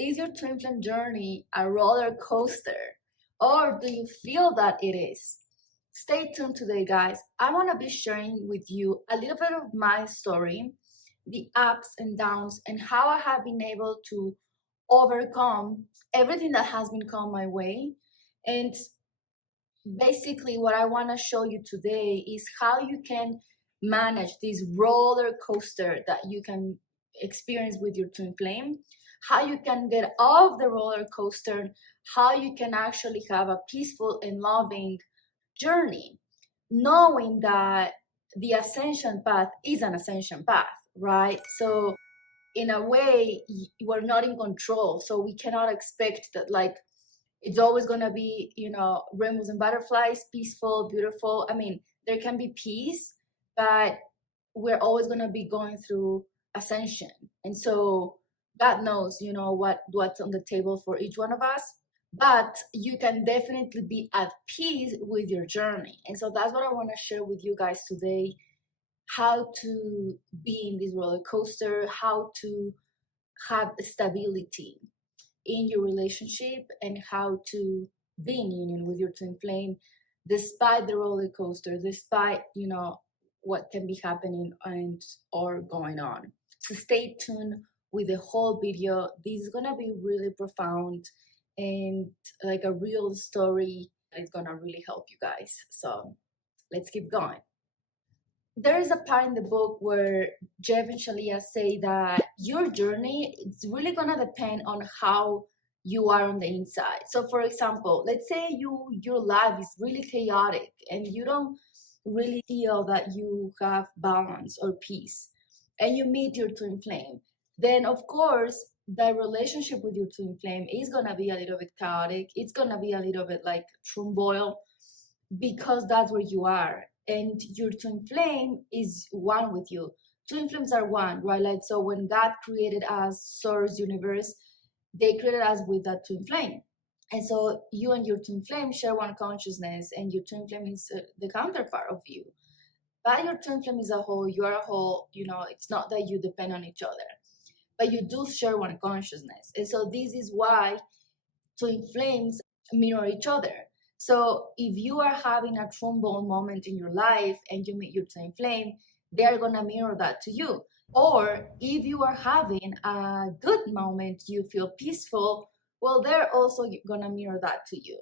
Is your twin flame journey a roller coaster? Or do you feel that it is? Stay tuned today, guys. I want to be sharing with you a little bit of my story, the ups and downs, and how I have been able to overcome everything that has been come my way. And basically, what I want to show you today is how you can manage this roller coaster that you can experience with your twin flame, how you can get off the roller coaster, how you can actually have a peaceful and loving journey, knowing that the ascension path is an ascension path, right? So in a way, we're not in control, so we cannot expect that like it's always going to be, rainbows and butterflies, peaceful, beautiful. I mean, there can be peace, but we're always going to be going through ascension. And so God knows, what's on the table for each one of us. But you can definitely be at peace with your journey. And so that's what I want to share with you guys today, how to be in this roller coaster, how to have stability in your relationship, and how to be in union with your twin flame despite the roller coaster, despite what can be happening and or going on. So stay tuned with the whole video. This is gonna be really profound and like a real story. It's gonna really help you guys, so let's keep going. There is a part in the book where Jeff and Shalia say that your journey, it's really gonna depend on how you are on the inside. So for example, let's say your life is really chaotic and you don't really feel that you have balance or peace, and you meet your twin flame, then of course the relationship with your twin flame is gonna be a little bit chaotic. It's gonna be a little bit like turmoil, because that's where you are, and your twin flame is one with you. Twin flames are one, right? Like, so when God created us, source, universe, they created us with that twin flame. And so you and your twin flame share one consciousness, and your twin flame is the counterpart of you. But your twin flame is a whole, you are a whole, it's not that you depend on each other, but you do share one consciousness. And so this is why twin flames mirror each other. So if you are having a trombone moment in your life and you meet your twin flame, they're gonna mirror that to you. Or if you are having a good moment, you feel peaceful, well, they're also gonna mirror that to you.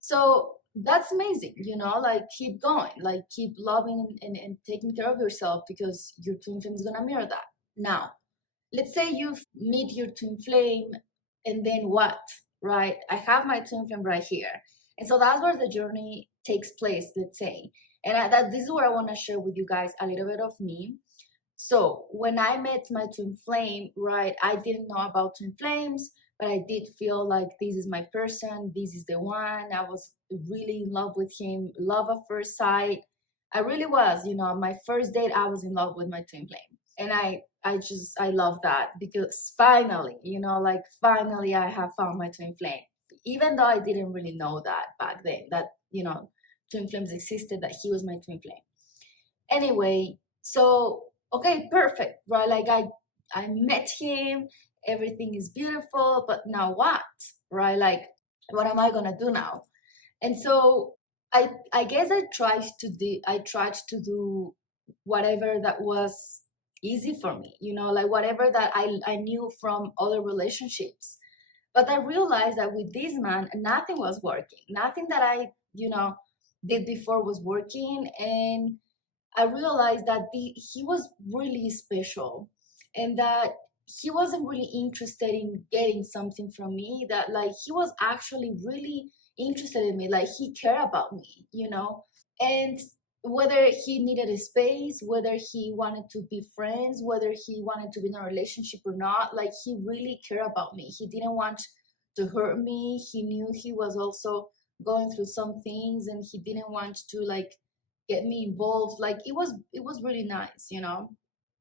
So that's amazing, like keep going, like keep loving and taking care of yourself, because your twin flame is gonna mirror that. Now, let's say you meet your twin flame, and then what, right? I have my twin flame right here. And so that's where the journey takes place, let's say. And this is where I want to share with you guys a little bit of me. So when I met my twin flame, right, I didn't know about twin flames, but I did feel like this is my person, this is the one. I was really in love with him, love at first sight. I really was, my first date, I was in love with my twin flame. And I love that, because finally, finally I have found my twin flame. Even though I didn't really know that back then, that, twin flames existed, that he was my twin flame. Anyway, so, okay, perfect, right? Like I met him, everything is beautiful, but now what, right? Like, what am I gonna do now? And so I guess I tried to do whatever that was easy for me, like whatever that I knew from other relationships. But I realized that with this man, nothing was working. Nothing that I, did before was working. And I realized that he was really special, and that he wasn't really interested in getting something from me, that like he was actually really interested in me, like he cared about me, and whether he needed a space, whether he wanted to be friends, whether he wanted to be in a relationship or not, like he really cared about me. He didn't want to hurt me. He knew he was also going through some things, and he didn't want to like get me involved. Like it was really nice.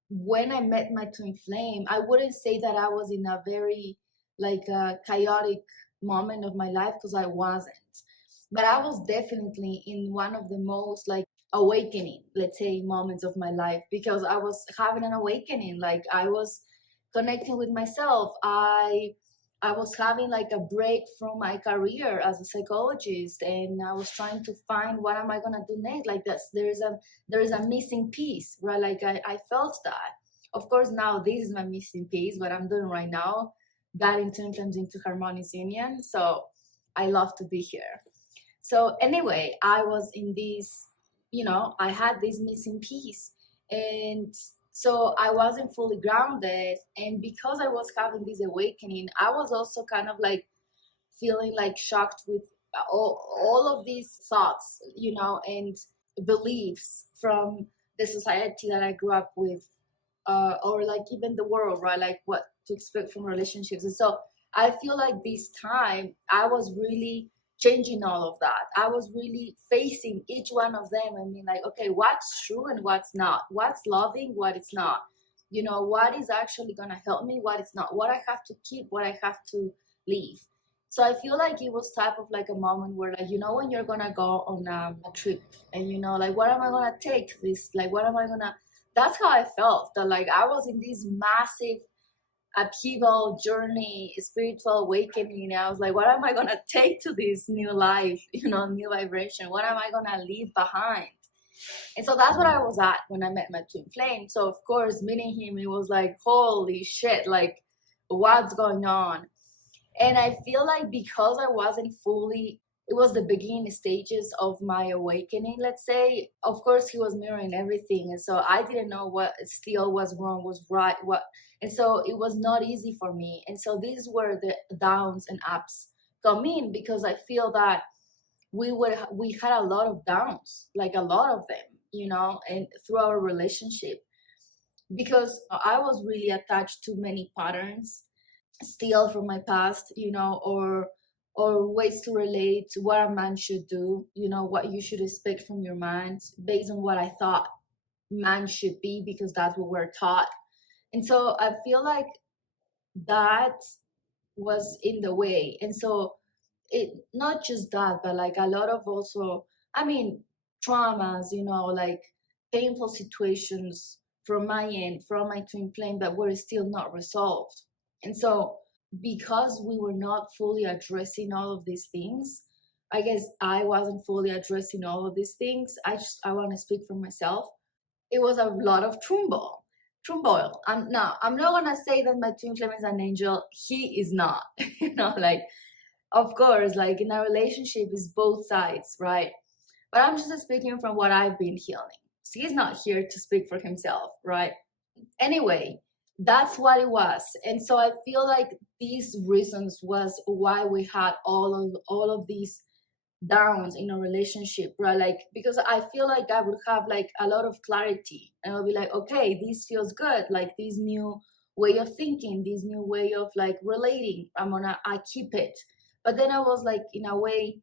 When I met my twin flame, I wouldn't say that I was in a very like chaotic moment of my life, because I wasn't, but I was definitely in one of the most like awakening, let's say, moments of my life, because I was having an awakening. Like I was connecting with myself. I I was having like a break from my career as a psychologist, and I was trying to find what am I gonna do next. Like there's a missing piece, right? Like I felt that. Of course, now this is my missing piece. What I'm doing right now got into influence into Harmonious Union, so I love to be here. So anyway, I was in this, I had this missing piece, and so I wasn't fully grounded. And because I was having this awakening, I was also kind of like feeling like shocked with all of these thoughts, and beliefs from the society that I grew up with, or like even the world, right? Like what to expect from relationships. And so I feel like this time I was really changing all of that. I was really facing each one of them and being like, okay, what's true and what's not? What's loving, what is not? What is actually going to help me, what is not? What I have to keep, what I have to leave. So I feel like it was type of like a moment where, like, when you're going to go on a trip and, like, what am I going to take this? Like, what am I going to, that's how I felt, that like I was in this massive upheaval journey, spiritual awakening. I was like, what am I gonna take to this new life, new vibration? What am I gonna leave behind? And so that's what I was at when I met my twin flame. So of course, meeting him, it was like, holy shit, like what's going on? And I feel like because I wasn't fully, it was the beginning stages of my awakening, let's say. Of course, he was mirroring everything. And so I didn't know what still was wrong, was right, and so it was not easy for me. And so these were the downs and ups come in, because I feel that we had a lot of downs, like a lot of them, and through our relationship, because I was really attached to many patterns still from my past, or ways to relate to what a man should do, what you should expect from your man based on what I thought man should be, because that's what we're taught. And so I feel like that was in the way. And so it, not just that, but like a lot of also, I mean, traumas, like painful situations from my end, from my twin flame, that were still not resolved. And so because we were not fully addressing all of these things, I guess I wasn't fully addressing all of these things. I want to speak for myself. It was a lot of turmoil. I'm not gonna say that my twin flame is an angel. He is not. Like, of course, like in a relationship is both sides, right? But I'm just speaking from what I've been healing. So he's not here to speak for himself, right? Anyway, that's what it was. And so I feel like these reasons was why we had all of these downs in a relationship, right? Like, because I feel like I would have like a lot of clarity, and I'll be like, okay, this feels good, like this new way of thinking, this new way of like relating, I keep it. But then I was like, in a way,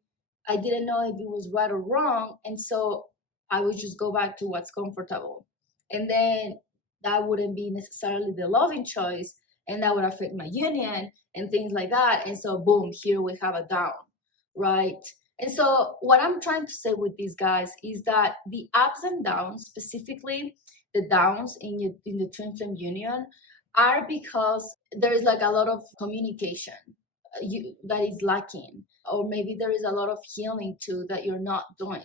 I didn't know if it was right or wrong, and so I would just go back to what's comfortable, and then that wouldn't be necessarily the loving choice, and that would affect my union and things like that. And so boom, here we have a down, right? And so what I'm trying to say with these guys is that the ups and downs, specifically the downs in the twin flame union, are because there's like a lot of communication that is lacking, or maybe there is a lot of healing too that you're not doing,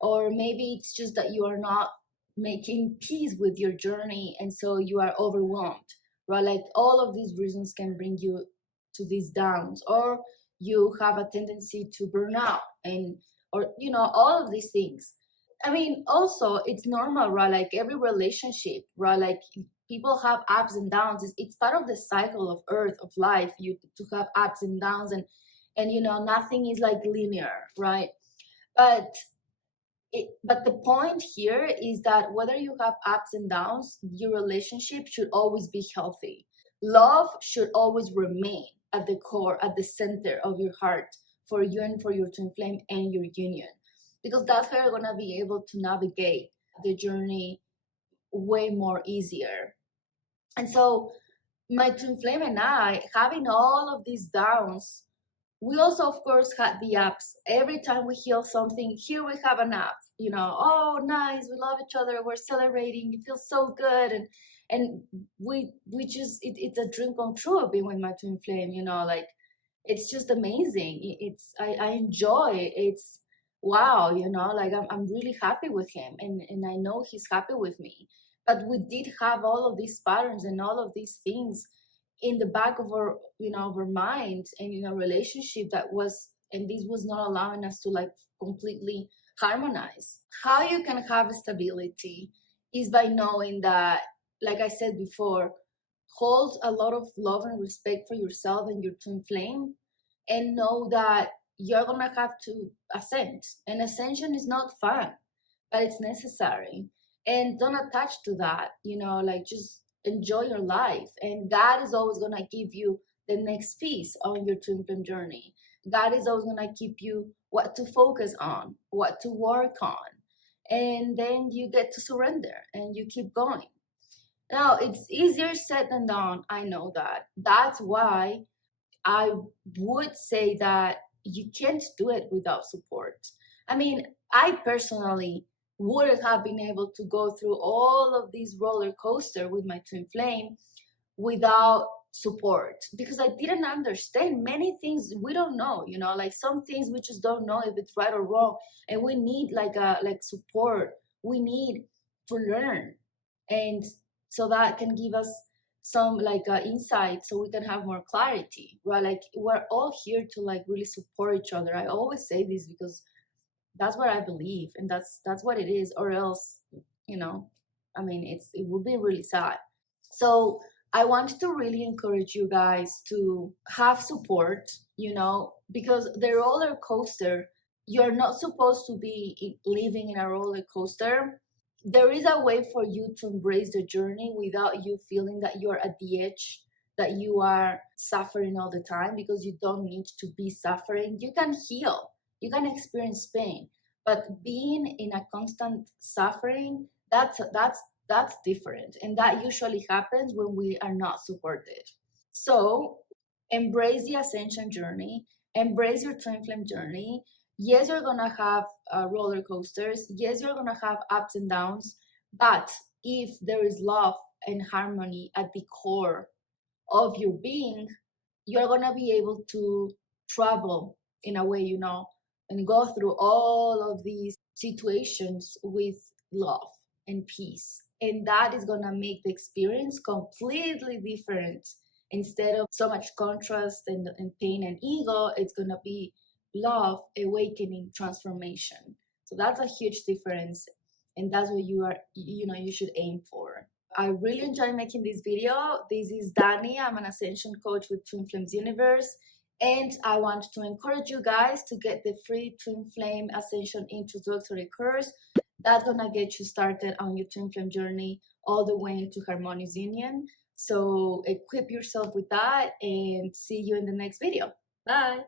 or maybe it's just that you are not making peace with your journey, and so you are overwhelmed, right? Like all of these reasons can bring you to these downs, or you have a tendency to burn out, and or all of these things. I mean, also it's normal, right? Like every relationship, right? Like people have ups and downs. It's part of the cycle of earth, of life, you to have ups and downs, and nothing is like linear, right? But but the point here is that whether you have ups and downs, your relationship should always be healthy. Love should always remain at the core, at the center of your heart, for you and for your twin flame and your union, because that's how you're gonna be able to navigate the journey way more easier. And so my twin flame and I, having all of these downs, we also, of course, had the ups. Every time we heal something, here we have an up. Oh, nice, we love each other, we're celebrating, it feels so good. And we just it's a dream come true of being with my twin flame, you know, like it's just amazing. It's I enjoy it. It's wow, you know, like I'm really happy with him, and I know he's happy with me. But we did have all of these patterns and all of these things in the back of our, you know, of our mind, and in a relationship that was, and this was not allowing us to like completely harmonize. How you can have stability is by knowing that, like I said before, hold a lot of love and respect for yourself and your twin flame, and know that you're gonna have to ascend. And ascension is not fun, but it's necessary. And don't attach to that, you know, like just enjoy your life. And God is always gonna give you the next piece on your twin flame journey. God is always gonna keep you what to focus on, what to work on. And then you get to surrender and you keep going. Now, it's easier said than done. I know that. That's why I would say that you can't do it without support. I mean, I personally wouldn't have been able to go through all of these roller coaster with my twin flame without support, because I didn't understand many things. We don't know, you know, like some things we just don't know if it's right or wrong, and we need like a like support. We need to learn, and so that can give us some like insight, so we can have more clarity, right? Like we're all here to like really support each other. I always say this because that's what I believe, and that's what it is, or else, you know, I mean, it would be really sad. So I want to really encourage you guys to have support, you know, because the roller coaster, you're not supposed to be living in a roller coaster. There is a way for you to embrace the journey without you feeling that you're at the edge, that you are suffering all the time, because you don't need to be suffering. You can heal, you can experience pain, but being in a constant suffering, that's different, and that usually happens when we are not supported. So embrace the ascension journey, embrace your twin flame journey. Yes, you're gonna have roller coasters. Yes, you're gonna have ups and downs. But if there is love and harmony at the core of your being, you're gonna be able to travel in a way, you know, and go through all of these situations with love and peace. And that is gonna make the experience completely different. Instead of so much contrast and pain and ego, it's gonna be love, awakening, transformation. So that's a huge difference. And that's what you are, you know, you should aim for. I really enjoy making this video. This is Dany. I'm an Ascension Coach with Twin Flames Universe. And I want to encourage you guys to get the free Twin Flame Ascension Introductory course. That's going to get you started on your Twin Flame journey all the way into Harmonious Union. So equip yourself with that, and see you in the next video. Bye.